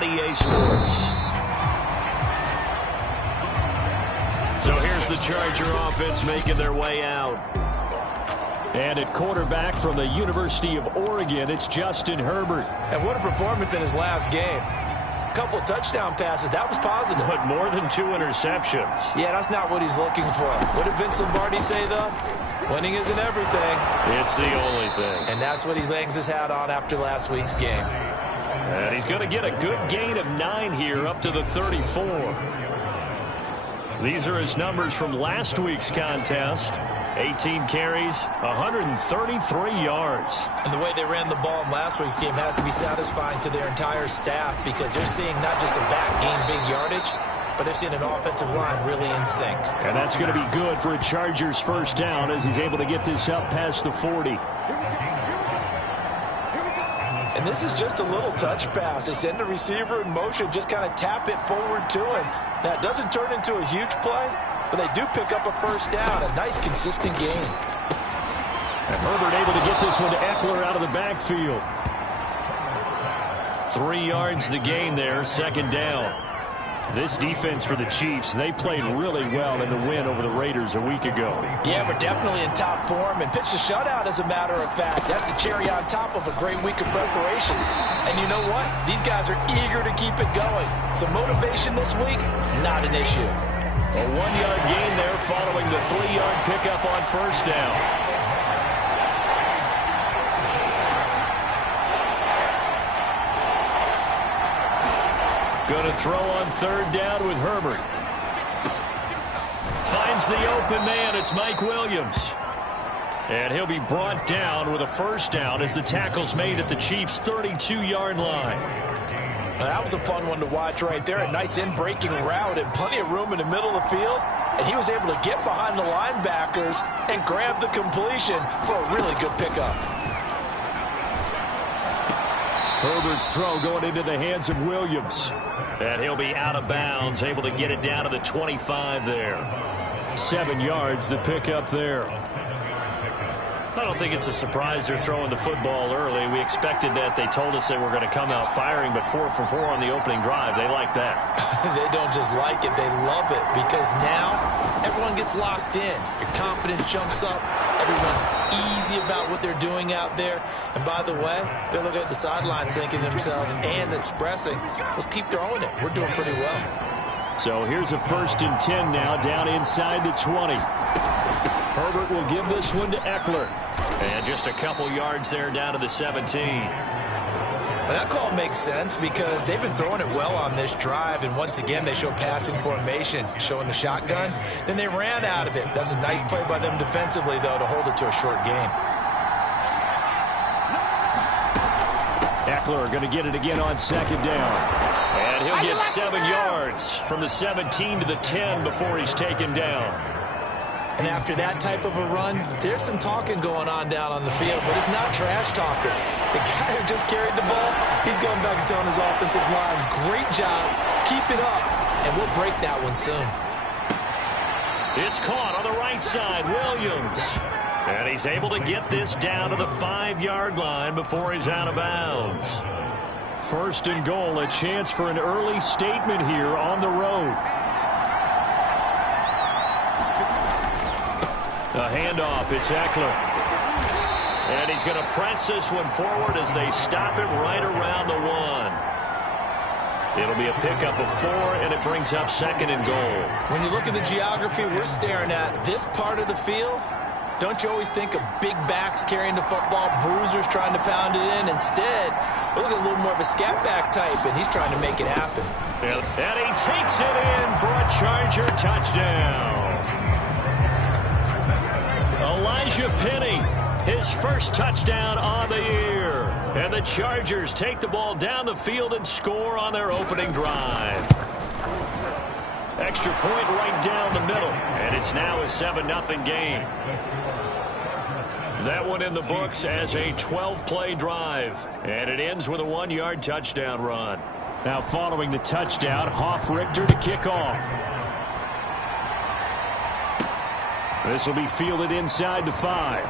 on EA Sports. So here's the Charger offense making their way out. And at quarterback from the University of Oregon, it's Justin Herbert. And what a performance in his last game. A couple touchdown passes, that was positive. But more than 2 interceptions. Yeah, that's not what he's looking for. What did Vince Lombardi say, though? Winning isn't everything. It's the only thing. And that's what he hangs his hat on after last week's game. And he's going to get a good gain of 9 here up to the 34. These are his numbers from last week's contest. 18 carries, 133 yards. And the way they ran the ball in last week's game has to be satisfying to their entire staff because they're seeing not just a back gain big yardage, but they're seeing an offensive line really in sync. And that's going to be good for a Chargers first down as he's able to get this up past the 40. And this is just a little touch pass. They send the receiver in motion, just kind of tap it forward to him. Now, it doesn't turn into a huge play, but they do pick up a first down. A nice, consistent gain. And Herbert able to get this one to Eckler out of the backfield. 3 yards the gain there, second down. This defense for the Chiefs, they played really well in the win over the Raiders a week ago. Yeah, we're definitely in top form and pitched a shutout, as a matter of fact. That's the cherry on top of a great week of preparation. And you know what? These guys are eager to keep it going. So motivation this week, not an issue. A 1-yard gain there following the 3-yard pickup on first down. Going to throw on third down with Herbert. Finds the open man. It's Mike Williams. And he'll be brought down with a first down as the tackle's made at the Chiefs' 32-yard line. That was a fun one to watch right there. A nice in-breaking route and plenty of room in the middle of the field. And he was able to get behind the linebackers and grab the completion for a really good pickup. Herbert's throw going into the hands of Williams. And he'll be out of bounds, able to get it down to the 25 there. 7 yards, the pickup there. I don't think it's a surprise they're throwing the football early. We expected that. They told us they were going to come out firing, but 4 for 4 on the opening drive. They like that. They don't just like it, they love it, because now everyone gets locked in. Your confidence jumps up. Everyone's easy about what they're doing out there. And by the way, they're looking at the sidelines thinking to themselves and expressing, let's keep throwing it. We're doing pretty well. So here's a 1st and 10 now down inside the 20. Herbert will give this one to Eckler. And just a couple yards there down to the 17. Well, that call makes sense because they've been throwing it well on this drive, and once again they show passing formation, showing the shotgun. Then they ran out of it. That's a nice play by them defensively, though, to hold it to a short gain. Eckler going to get it again on second down. And he'll get 7 yards from the 17 to the 10 before he's taken down. And after that type of a run, there's some talking going on down on the field, but it's not trash talking. The guy who just carried the ball, he's going back and telling his offensive line, great job, keep it up, and we'll break that one soon. It's caught on the right side, Williams. And he's able to get this down to the 5-yard line before he's out of bounds. 1st and goal, a chance for an early statement here on the road. A handoff, it's Eckler. And he's going to press this one forward as they stop him right around the 1. It'll be a pickup of 4, and it brings up 2nd and goal. When you look at the geography we're staring at, this part of the field, don't you always think of big backs carrying the football, bruisers trying to pound it in? Instead, we're looking at a little more of a scat back type, and he's trying to make it happen. And he takes it in for a Charger touchdown. Elijah Penny, his first touchdown on the year. And the Chargers take the ball down the field and score on their opening drive. Extra point right down the middle. And it's now a 7-0 game. That one in the books as a 12-play drive. And it ends with a 1-yard touchdown run. Now following the touchdown, Hoff-Richter to kick off. This will be fielded inside the 5.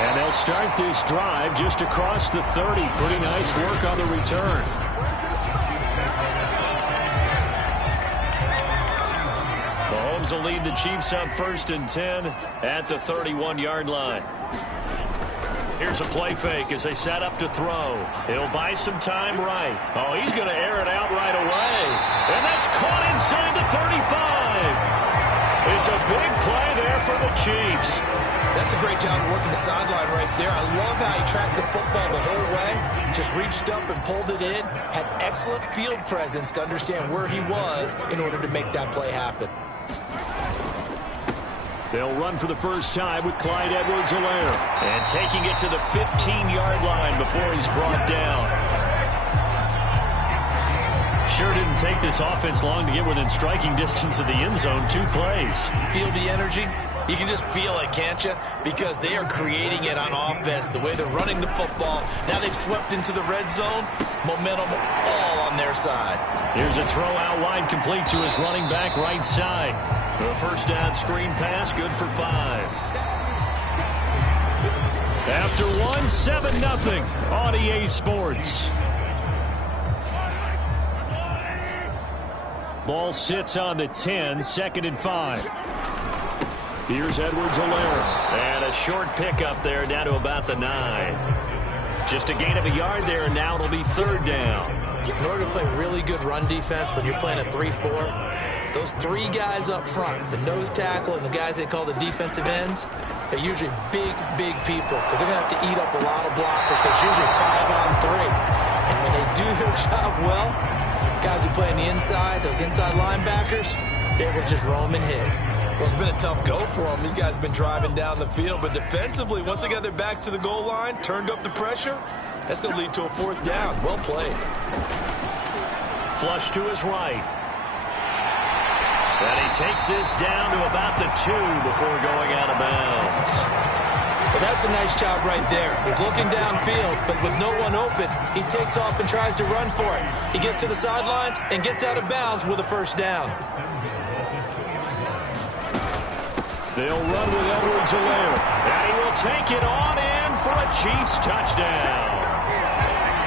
And they'll start this drive just across the 30. Pretty nice work on the return. Mahomes will lead the Chiefs up 1st and 10 at the 31-yard line. Here's a play fake as they set up to throw. He'll buy some time right. Oh, he's going to air it out right away. And that's caught inside the 35. It's a big play there for the Chiefs. That's a great job of working the sideline right there. I love how he tracked the football the whole way. Just reached up and pulled it in. Had excellent field presence to understand where he was in order to make that play happen. They'll run for the first time with Clyde Edwards-Helaire. And taking it to the 15-yard line before he's brought down. Sure didn't take this offense long to get within striking distance of the end zone. 2 plays. Feel the energy? You can just feel it, can't you? Because they are creating it on offense. The way they're running the football. Now they've swept into the red zone. Momentum all on their side. Here's a throw out wide, complete to his running back right side. The first down screen pass, good for 5. After 1, 7-0 on EA Sports. Ball sits on the 10, 2nd and 5. Here's Edwards-Helaire. And a short pickup there down to about the 9. Just a gain of a yard there, and now it'll be 3rd down. In order to play really good run defense when you're playing a 3-4, those 3 guys up front, the nose tackle and the guys they call the defensive ends, they're usually big, big people because they're going to have to eat up a lot of blockers because usually 5 on 3. And when they do their job well, guys who play on the inside, those inside linebackers, they're going to just roam and hit. Well, it's been a tough go for them. These guys have been driving down the field, but defensively, once they got their backs to the goal line, turned up the pressure, that's going to lead to a 4th down. Well played. Flush to his right. And he takes this down to about the 2 before going out of bounds. Well, that's a nice job right there. He's looking downfield, but with no one open, he takes off and tries to run for it. He gets to the sidelines and gets out of bounds with a 1st down. They'll run with Edwards-Helaire. And he will take it on in for a Chiefs touchdown.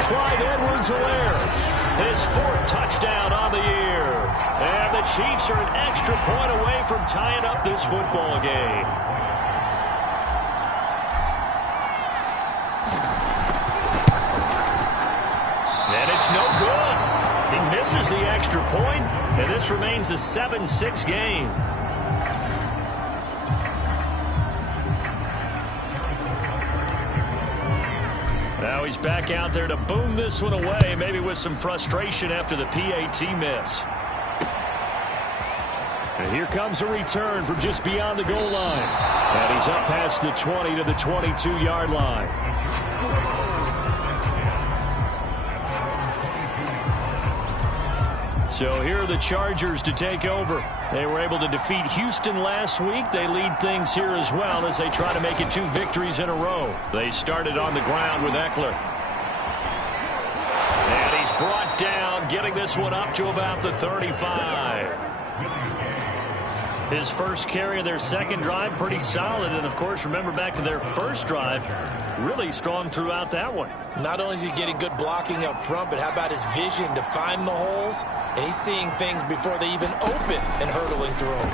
Clyde Edwards-Helaire, his 4th touchdown on the year. And the Chiefs are an extra point away from tying up this football game. And it's no good. He misses the extra point, and this remains a 7-6 game. Now he's back out there to boom this one away, maybe with some frustration after the PAT miss. And here comes a return from just beyond the goal line. And he's up past the 20 to the 22-yard line. So here are the Chargers to take over. They were able to defeat Houston last week. They lead things here as well as they try to make it 2 victories in a row. They started on the ground with Eckler. And he's brought down, getting this one up to about the 35. His first carry of their 2nd drive, pretty solid. And, of course, remember back to their 1st drive, really strong throughout that one. Not only is he getting good blocking up front, but how about his vision to find the holes? And he's seeing things before they even open and hurdling through them.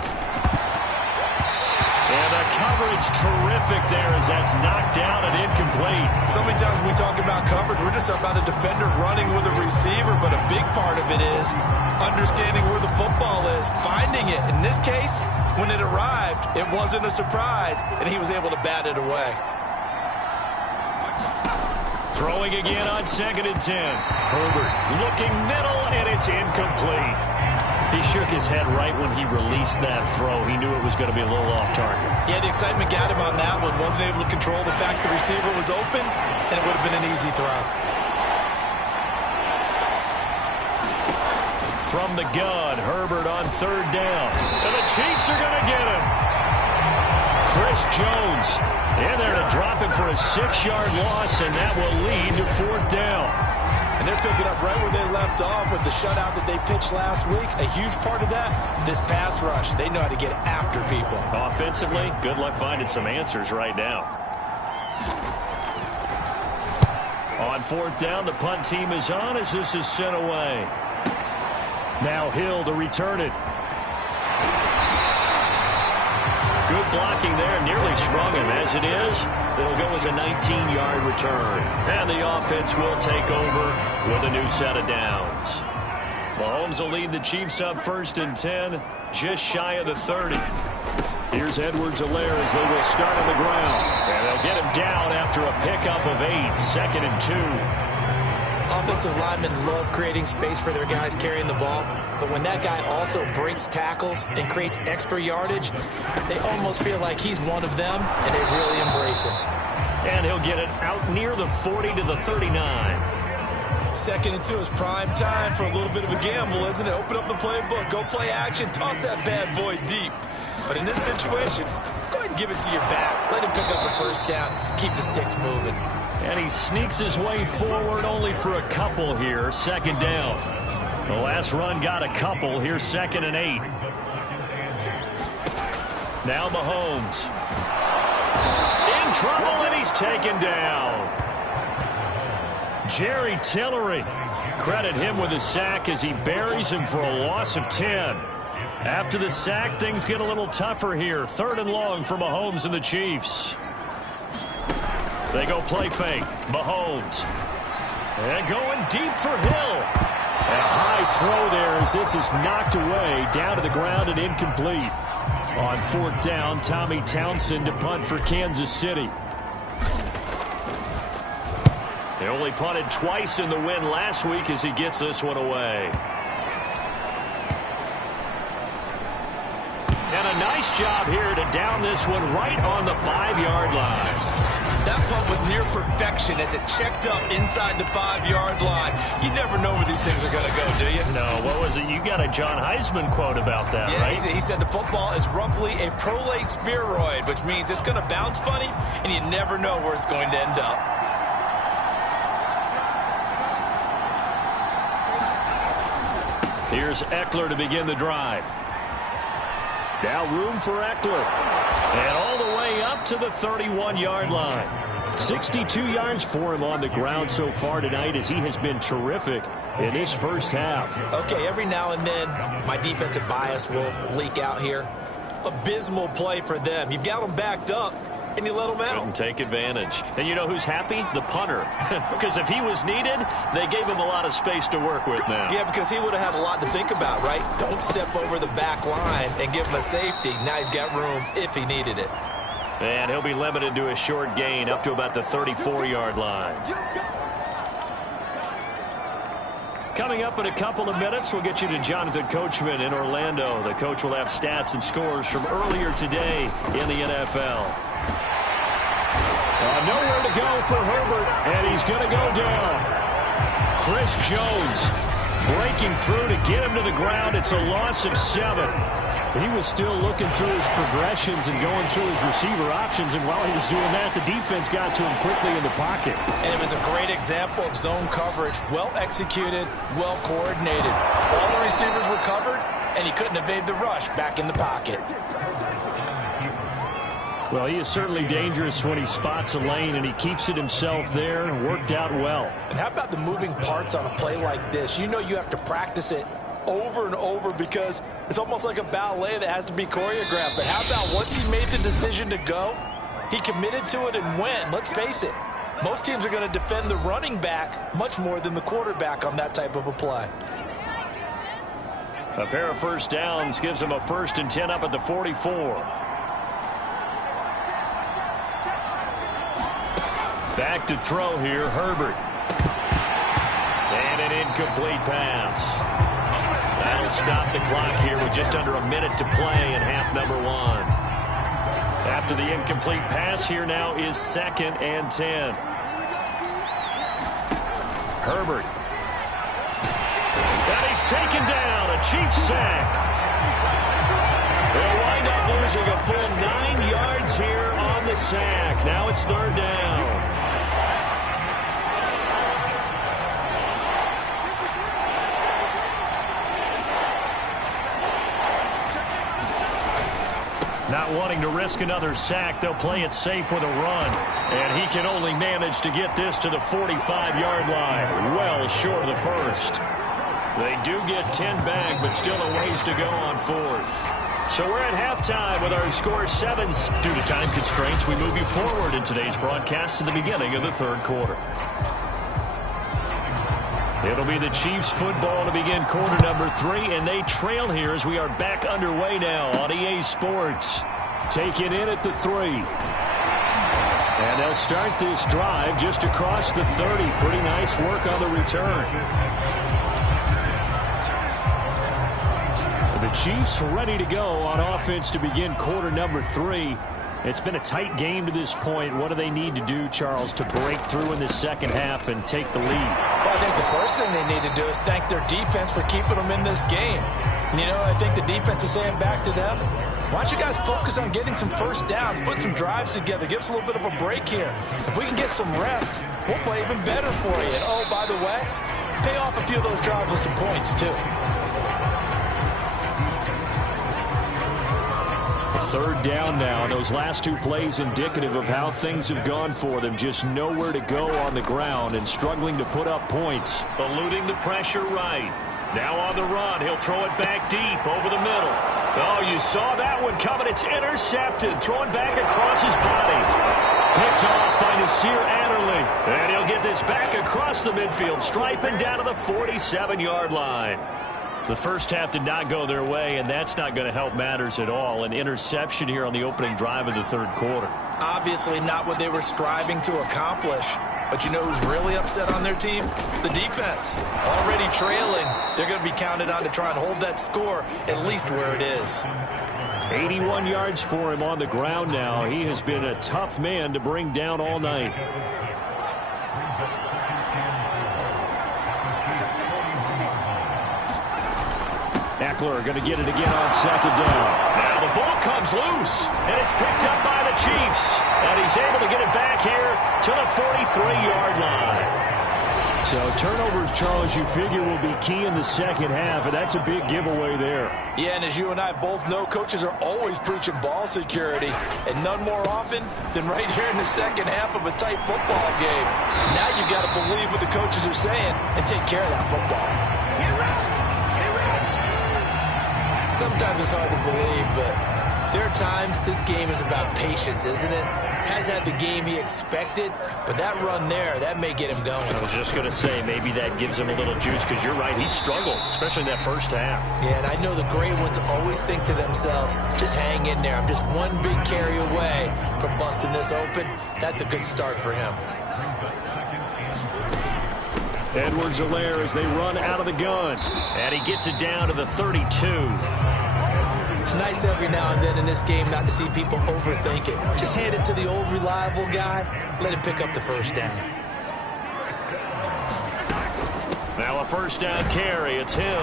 And the coverage terrific there as that's knocked down and incomplete. So many times when we talk about coverage, we're just about a defender running with a receiver, but a big part of it is understanding where the football is, finding it. In this case, when it arrived, it wasn't a surprise, and he was able to bat it away. Throwing again on 2nd and 10. Herbert looking middle, and it's incomplete. He shook his head right when he released that throw. He knew it was going to be a little off target. Yeah, the excitement got him on that one. Wasn't able to control the fact the receiver was open, and it would have been an easy throw. From the gun, Herbert on 3rd down. And the Chiefs are going to get him. Chris Jones in there to drop him for a 6-yard loss, and that will lead to 4th down. And they're picking up right where they left off with the shutout that they pitched last week. A huge part of that, this pass rush. They know how to get after people. Offensively, good luck finding some answers right now. On fourth down, the punt team is on as this is sent away. Now Hill to return it. Good blocking there, nearly sprung him. As it is, it'll go as a 19-yard return. And the offense will take over with a new set of downs. Mahomes will lead the Chiefs up 1st and 10, just shy of the 30. Here's Edwards-Helaire as they will start on the ground. And they'll get him down after a pickup of 8, 2nd and 2. Offensive linemen love creating space for their guys carrying the ball, but when that guy also breaks tackles and creates extra yardage, they almost feel like he's one of them, and they really embrace him. And he'll get it out near the 40 to the 39. 2nd and 2 is prime time for a little bit of a gamble, isn't it? Open up the playbook, go play action, toss that bad boy deep. But in this situation, go ahead and give it to your back. Let him pick up the 1st down, keep the sticks moving. And he sneaks his way forward only for a couple here. 2nd down. The last run got a couple. Here's 2nd and 8. Now Mahomes. In trouble, and he's taken down. Jerry Tillery. Credit him with a sack as he buries him for a loss of 10. After the sack, things get a little tougher here. 3rd and long for Mahomes and the Chiefs. They go play fake. Mahomes. And going deep for Hill. And a high throw there as this is knocked away. Down to the ground and incomplete. On 4th down, Tommy Townsend to punt for Kansas City. They only punted twice in the win last week as he gets this one away. And a nice job here to down this one right on the 5-yard line. That punt was near perfection as it checked up inside the 5-yard line. You never know where these things are going to go, do you? No, what was it? You got a John Heisman quote about that, yeah, right? He said the football is roughly a prolate spheroid, which means it's going to bounce funny, and you never know where it's going to end up. Here's Eckler to begin the drive. Now room for Eckler. And all the way up to the 31-yard line. 62 yards for him on the ground so far tonight as he has been terrific in this first half. Okay, every now and then my defensive bias will leak out here. Abysmal play for them. You've got them backed up, and you let them out. Couldn't take advantage. And you know who's happy? The punter. Because if he was needed, they gave him a lot of space to work with now. Yeah, because he would have had a lot to think about, right? Don't step over the back line and give him a safety. Now he's got room if he needed it. And he'll be limited to a short gain up to about the 34-yard line. Coming up in a couple of minutes, we'll get you to Jonathan Coachman in Orlando. The coach will have stats and scores from earlier today in the NFL. Nowhere to go for Herbert, and he's going to go down. Chris Jones breaking through to get him to the ground. It's a loss of 7. He was still looking through his progressions and going through his receiver options, and while he was doing that, the defense got to him quickly in the pocket. And it was a great example of zone coverage. Well executed, well coordinated. All the receivers were covered, and he couldn't evade the rush back in the pocket. Well, he is certainly dangerous when he spots a lane, and he keeps it himself there and worked out well. And how about the moving parts on a play like this? You know you have to practice it over and over because it's almost like a ballet that has to be choreographed. But how about once he made the decision to go, he committed to it and went. Let's face it, most teams are going to defend the running back much more than the quarterback on that type of a play. A pair of first downs gives him a 1st and 10 up at the 44. Back to throw here, Herbert. And an incomplete pass. That'll stop the clock here with just under a minute to play in half number 1. After the incomplete pass, here now is 2nd and 10. Herbert. And he's taken down. A Chiefs sack. They'll wind up losing a full 9 yards here on the sack. Now it's 3rd down. Not wanting to risk another sack, they'll play it safe with a run. And he can only manage to get this to the 45-yard line, well short of the first. They do get 10 back, but still a ways to go on fourth. So we're at halftime with our score 7. Due to time constraints, we move you forward in today's broadcast to the beginning of the third quarter. It'll be the Chiefs football to begin quarter number 3, and they trail here as we are back underway now on EA Sports. Take it in at the 3. And they'll start this drive just across the 30. Pretty nice work on the return. The Chiefs ready to go on offense to begin quarter number 3. It's been a tight game to this point. What do they need to do, Charles, to break through in the second half and take the lead? Well, I think the first thing they need to do is thank their defense for keeping them in this game. And, you know, I think the defense is saying back to them, why don't you guys focus on getting some first downs, put some drives together, give us a little bit of a break here. If we can get some rest, we'll play even better for you. And, oh, by the way, pay off a few of those drives with some points, too. Third down now. Those last 2 plays indicative of how things have gone for them. Just nowhere to go on the ground and struggling to put up points. Eluding the pressure right. Now on the run. He'll throw it back deep over the middle. Oh, you saw that one coming. It's intercepted. Throwing back across his body. Picked off by Nasir Adderley. And he'll get this back across the midfield, striping down to the 47-yard line. The first half did not go their way, and that's not going to help matters at all. An interception here on the opening drive of the third quarter. Obviously not what they were striving to accomplish. But you know who's really upset on their team? The defense. Already trailing. They're going to be counted on to try and hold that score at least where it is. 81 yards for him on the ground now. He has been a tough man to bring down all night. Eckler going to get it again on second down. Now the ball comes loose, and it's picked up by the Chiefs. And he's able to get it back here to the 43-yard line. So turnovers, Charles, you figure will be key in the second half, and that's a big giveaway there. Yeah, and as you and I both know, coaches are always preaching ball security, and none more often than right here in the second half of a tight football game. Now you've got to believe what the coaches are saying and take care of that football. Sometimes it's hard to believe, but there are times this game is about patience, isn't it? Has had the game he expected, but that run there, that may get him going. I was just going to say, maybe that gives him a little juice, because you're right, he struggled, especially in that first half. Yeah, and I know the great ones always think to themselves, just hang in there. I'm just one big carry away from busting this open. That's a good start for him. Edwards-Helaire as they run out of the gun. And he gets it down to the 32. It's nice every now and then in this game not to see people overthink it. Just hand it to the old reliable guy. Let him pick up the first down. Now a first down carry. It's Hill.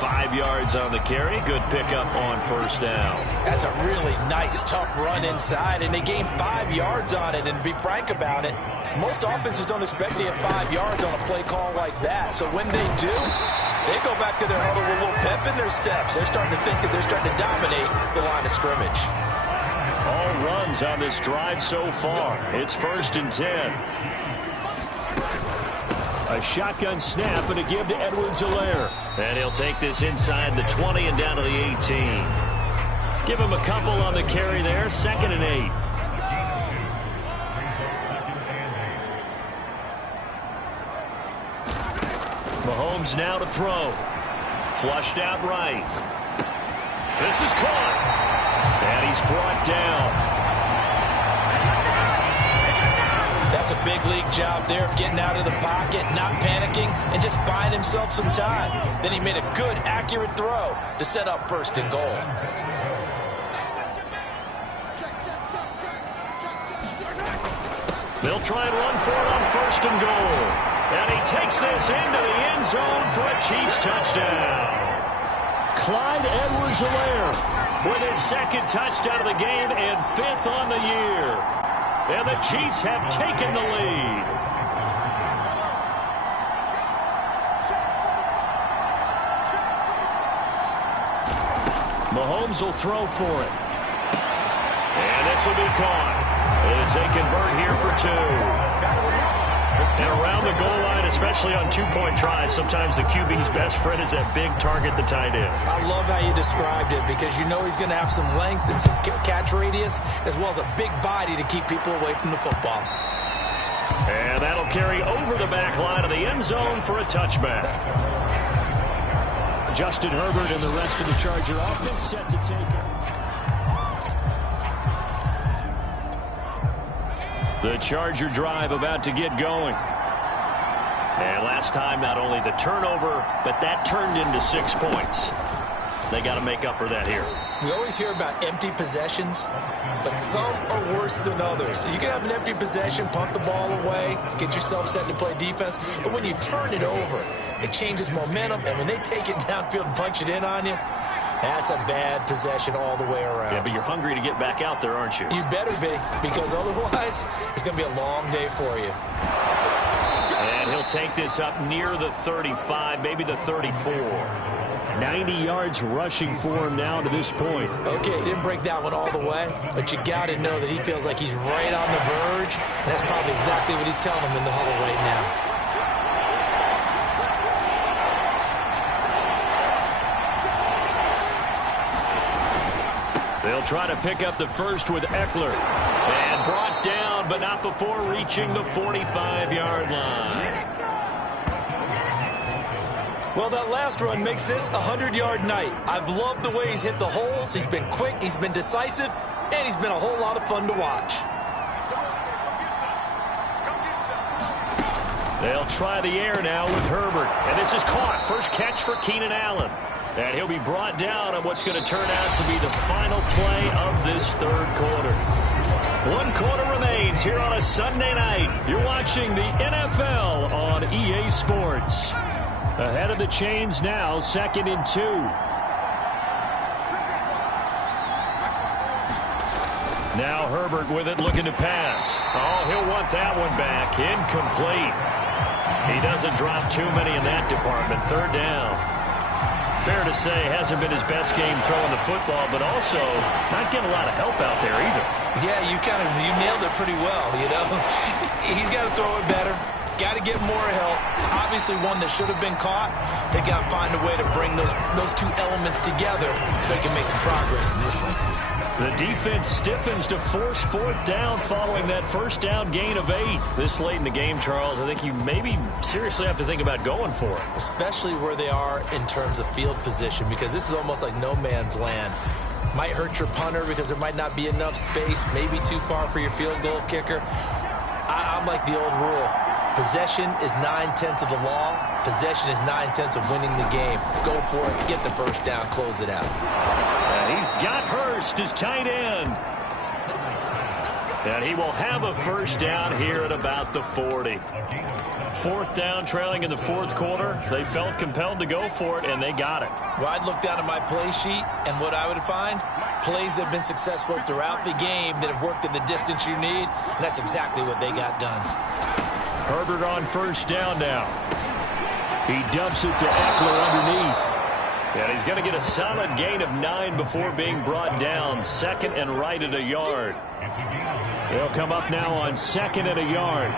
5 yards on the carry. Good pickup on first down. That's a really nice, tough run inside, and they gained 5 yards on it. And to be frank about it, most offenses don't expect to get 5 yards on a play call like that. So when they do, they go back to their huddle with a little pep in their steps. They're starting to think that they're starting to dominate the line of scrimmage. All runs on this drive so far. It's 1st and 10. A shotgun snap and a give to Edwards-Helaire. And he'll take this inside the 20 and down to the 18. Give him a couple on the carry there. 2nd and 8. Mahomes now to throw. Flushed out right. This is caught. And he's brought down. That's a big league job there of getting out of the pocket, not panicking, and just buying himself some time. Then he made a good, accurate throw to set up 1st and goal. They'll try and run for it on 1st and goal. And he takes this into the end zone for a Chiefs touchdown. Clyde Edwards-Helaire with his 2nd touchdown of the game and 5th on the year. And the Chiefs have taken the lead. Mahomes will throw for it. And this will be caught as they convert here for 2. And around the goal line, especially on two-point tries, sometimes the QB's best friend is that big target, the tight end. I love how you described it because you know he's going to have some length and some catch radius as well as a big body to keep people away from the football. And that'll carry over the back line of the end zone for a touchback. Justin Herbert and the rest of the Charger offense set to take it. The Charger drive about to get going. And last time, not only the turnover, but that turned into 6 points. They got to make up for that here. We always hear about empty possessions, but some are worse than others. You can have an empty possession, punt the ball away, get yourself set to play defense, but when you turn it over, it changes momentum, and when they take it downfield and punch it in on you, that's a bad possession all the way around. Yeah, but you're hungry to get back out there, aren't you? You better be, because otherwise, it's going to be a long day for you. And he'll take this up near the 35, maybe the 34. 90 yards rushing for him now to this point. Okay, he didn't break that one all the way, but you got to know that he feels like he's right on the verge, and that's probably exactly what he's telling him in the huddle right now. They'll try to pick up the first with Eckler. And brought down, but not before reaching the 45-yard line. Well, that last run makes this a 100-yard night. I've loved the way he's hit the holes. He's been quick, he's been decisive, and he's been a whole lot of fun to watch. They'll try the air now with Herbert. And this is caught. First catch for Keenan Allen. And he'll be brought down on what's going to turn out to be the final play of this third quarter. 1 quarter remains here on a Sunday night. You're watching the NFL on EA Sports. Ahead of the chains now, 2nd and 2. Now Herbert with it, looking to pass. Oh, he'll want that one back. Incomplete. He doesn't drop too many in that department. 3rd down. Fair to say, hasn't been his best game throwing the football, but also not getting a lot of help out there either. Yeah, you nailed it pretty well, you know. He's got to throw it better. Got to get more help. Obviously one that should have been caught. They got to find a way to bring those two elements together so they can make some progress in this one. The defense stiffens to force 4th down following that first down gain of 8. This late in the game, Charles, I think you maybe seriously have to think about going for it. Especially where they are in terms of field position, because this is almost like no man's land. Might hurt your punter because there might not be enough space, maybe too far for your field goal kicker. I'm like the old rule. Possession is 9/10 of the law. Possession is 9/10 of winning the game. Go for it. Get the first down. Close it out. And he's got Hurst, his tight end. And he will have a first down here at about the 40. 4th down, trailing in the 4th quarter. They felt compelled to go for it, and they got it. Well, I'd look down at my play sheet, and what I would find, plays that have been successful throughout the game that have worked in the distance you need, and that's exactly what they got done. Herbert on first down now. He dumps it to Eckler underneath. And he's going to get a solid gain of 9 before being brought down. 2nd and right at a yard. They'll come up now on 2nd and a yard.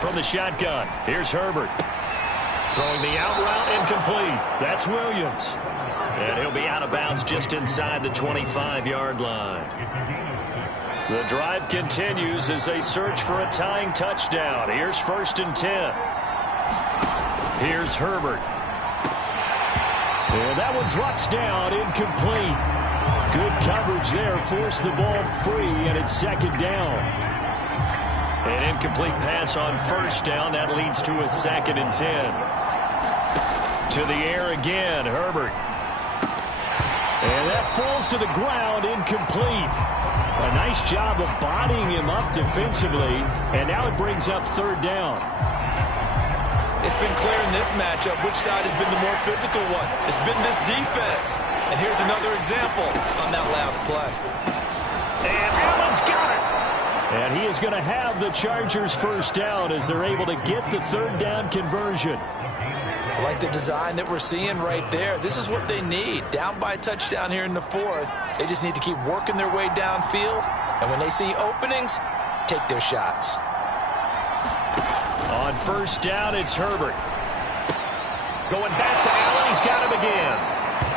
From the shotgun, here's Herbert. Throwing the out route incomplete. That's Williams. And he'll be out of bounds just inside the 25-yard line. The drive continues as they search for a tying touchdown. Here's 1st and 10. Here's Herbert. And that one drops down, incomplete. Good coverage there, forced the ball free, and it's 2nd down. An incomplete pass on 1st down. That leads to a 2nd and 10. To the air again, Herbert. And that falls to the ground, incomplete. A nice job of bodying him up defensively, and now it brings up 3rd down. It's been clear in this matchup which side has been the more physical one. It's been this defense. And here's another example on that last play. And Allen's got it. And he is going to have the Chargers first down as they're able to get the third down conversion. I like the design that we're seeing right there. This is what they need. Down by a touchdown here in the fourth. They just need to keep working their way downfield. And when they see openings, take their shots. On first down, it's Herbert. Going back to Allen. He's got him again.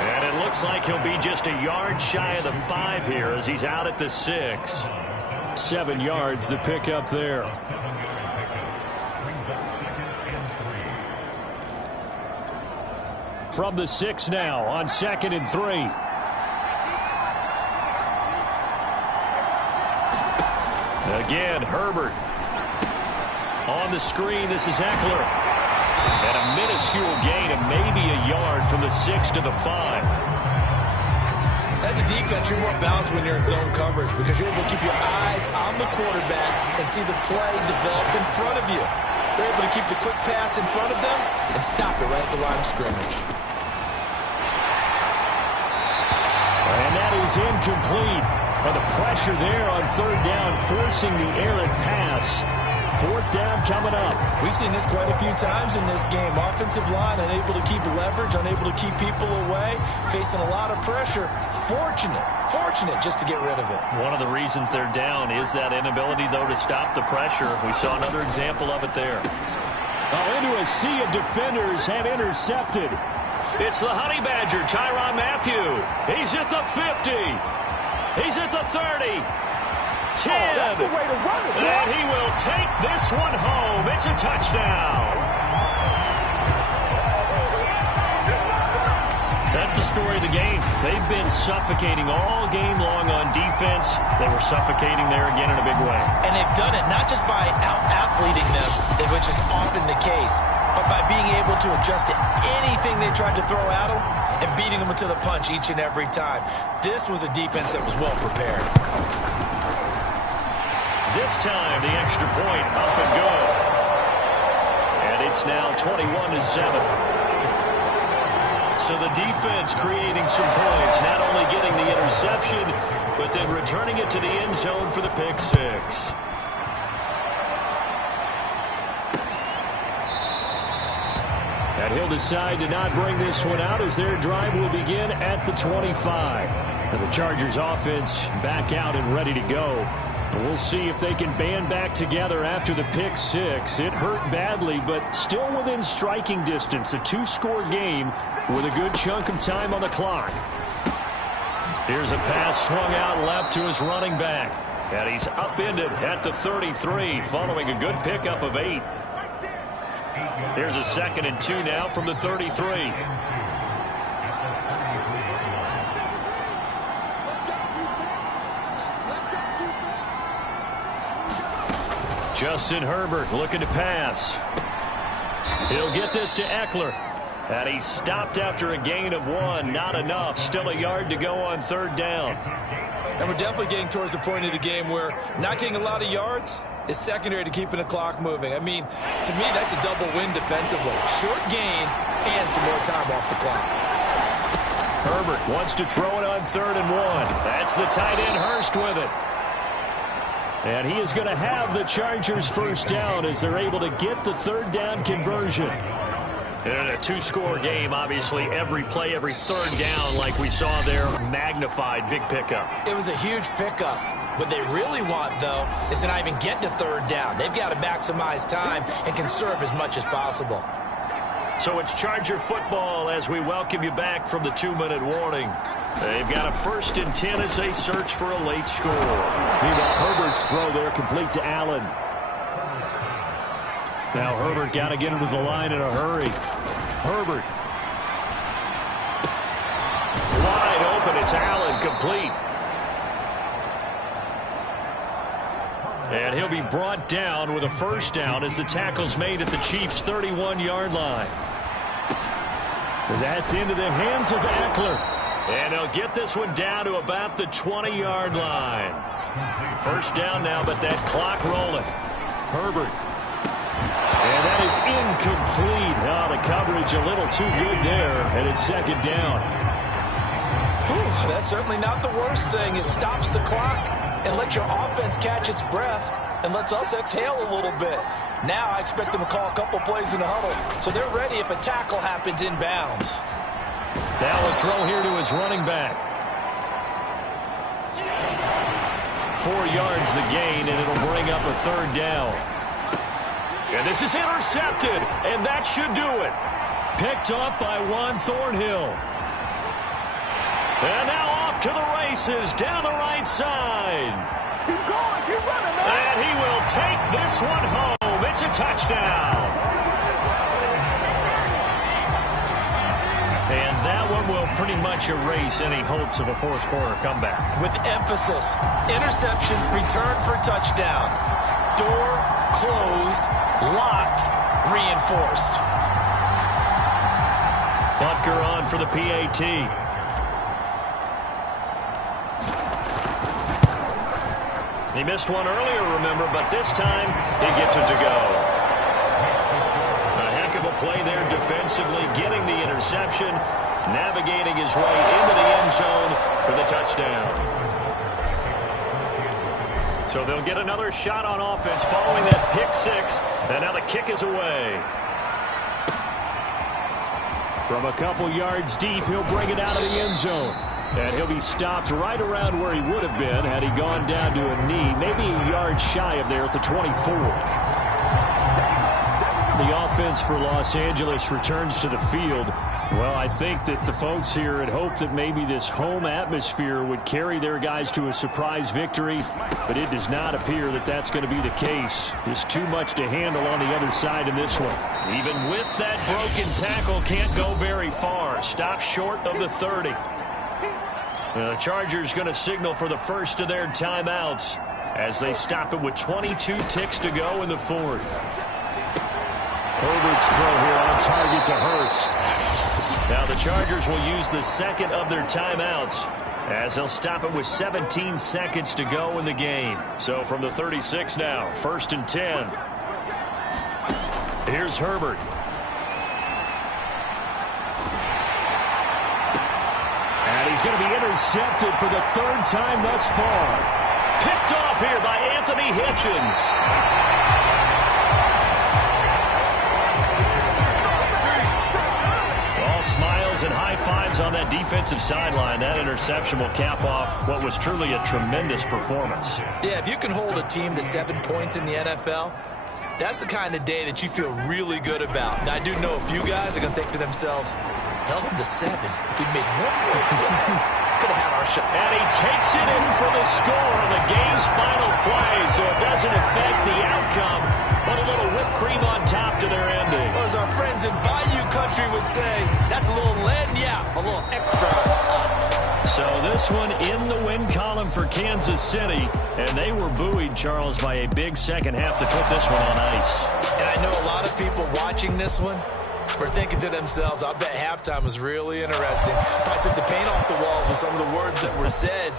And it looks like he'll be just a yard shy of the 5 here as he's out at the 6. 7 yards, the pickup there. From the 6 now on 2nd and 3. Again, Herbert. On the screen, this is Eckler. And a minuscule gain of maybe a yard from the 6 to the 5. As a defense, you're more balanced when you're in zone coverage because you're able to keep your eyes on the quarterback and see the play develop in front of you. They're able to keep the quick pass in front of them and stop it right at the line of scrimmage. And that is incomplete. But the pressure there on third down, forcing the errant pass. Fourth down coming up. We've seen this quite a few times in this game. Offensive line unable to keep leverage, unable to keep people away, facing a lot of pressure. Fortunate just to get rid of it. One of the reasons they're down is that inability, though, to stop the pressure. We saw another example of it there. Into a sea of defenders and intercepted. It's the Honey Badger, Tyrann Mathieu. He's at the 50. He's at the 30. 10. That's the way to run it, and he will take this one home. It's a touchdown. That's the story of the game. They've been suffocating all game long on defense. They were suffocating there again in a big way. And they've done it not just by out-athleting them, which is often the case, but by being able to adjust to anything they tried to throw at them and beating them to the punch each and every time. This was a defense that was well prepared. This time, the extra point up and good. And it's now 21-7. So the defense creating some points, not only getting the interception, but then returning it to the end zone for the pick 6. And he'll decide to not bring this one out as their drive will begin at the 25. And the Chargers offense back out and ready to go. We'll see if they can band back together after the pick 6. It hurt badly, but still within striking distance. A 2-score game with a good chunk of time on the clock. Here's a pass swung out left to his running back. And he's upended at the 33 following a good pickup of 8. Here's a 2nd and 2 now from the 33. Justin Herbert looking to pass. He'll get this to Eckler. And he's stopped after a gain of 1. Not enough. Still a yard to go on third down. And we're definitely getting towards the point of the game where not getting a lot of yards is secondary to keeping the clock moving. I mean, to me, that's a double win defensively. Short gain and some more time off the clock. Herbert wants to throw it on 3rd and 1. That's the tight end Hurst with it. And he is going to have the Chargers first down as they're able to get the third down conversion. In a 2-score game, obviously, every play, every third down, like we saw there, magnified, big pickup. It was a huge pickup. What they really want, though, is to not even get to third down. They've got to maximize time and conserve as much as possible. So it's Charger football as we welcome you back from the 2-minute warning. They've got a 1st and 10 as they search for a late score. Meanwhile, Herbert's throw there complete to Allen. Now Herbert got to get into the line in a hurry. Herbert. Wide open. It's Allen complete. And he'll be brought down with a first down as the tackle's made at the Chiefs' 31-yard line. That's into the hands of Eckler. And they'll get this one down to about the 20-yard line. First down now, but that clock rolling. Herbert. And that is incomplete. Oh, the coverage a little too good there, and it's 2nd down. That's certainly not the worst thing. It stops the clock. and let your offense catch its breath and lets us exhale a little bit. Now I expect them to call a couple plays in the huddle, so they're ready if a tackle happens inbounds. Now a throw here to his running back. 4 yards the gain, and it'll bring up a 3rd down. And this is intercepted, and that should do it. Picked up by Juan Thornhill. And now off to the races down the right side. Keep going, keep running, man. And he will take this one home. It's a touchdown. And that one will pretty much erase any hopes of a fourth quarter comeback. With emphasis, interception, return for touchdown. Door closed, locked, reinforced. Butker on for the PAT. He missed one earlier, remember, but this time he gets it to go. A heck of a play there defensively, getting the interception, navigating his way into the end zone for the touchdown. So they'll get another shot on offense following that pick 6, and now the kick is away. From a couple yards deep, he'll bring it out of the end zone. And he'll be stopped right around where he would have been had he gone down to a knee, maybe a yard shy of there at the 24. The offense for Los Angeles returns to the field. Well, I think that the folks here had hoped that maybe this home atmosphere would carry their guys to a surprise victory, but it does not appear that that's going to be the case. Just too much to handle on the other side in this one. Even with that broken tackle, can't go very far. Stop short of the 30. The Chargers going to signal for the first of their timeouts as they stop it with 22 ticks to go in the 4th. Herbert's throw here on target to Hurst. Now the Chargers will use the second of their timeouts as they'll stop it with 17 seconds to go in the game. So from the 36 now, 1st and 10. Here's Herbert. And he's going to be intercepted for the 3rd time thus far. Picked off here by Anthony Hitchens. All smiles and high fives on that defensive sideline. That interception will cap off what was truly a tremendous performance. Yeah, if you can hold a team to 7 points in the NFL, that's the kind of day that you feel really good about. Now, I do know a few guys are going to think to themselves, held him to 7. If we'd made one more play, could have had our shot. And he takes it in for the score on the game's final play, so it doesn't affect the outcome, but a little whipped cream on top to their ending. Or as our friends in Bayou Country would say, that's a little a little extra on top. So this one in the win column for Kansas City, and they were buoyed, Charles, by a big second half to put this one on ice. And I know a lot of people watching this one were thinking to themselves, I bet halftime was really interesting. Probably took the paint off the walls with some of the words that were said.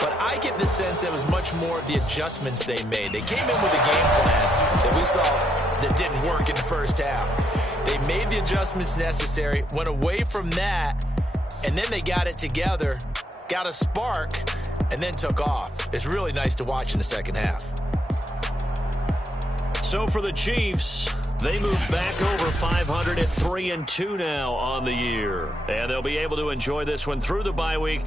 But I get the sense that it was much more of the adjustments they made. They came in with a game plan that we saw that didn't work in the first half. They made the adjustments necessary, went away from that, and then they got it together, got a spark, and then took off. It's really nice to watch in the second half. So for the Chiefs, they move back over 500 at 3-2 now on the year. And they'll be able to enjoy this one through the bye week.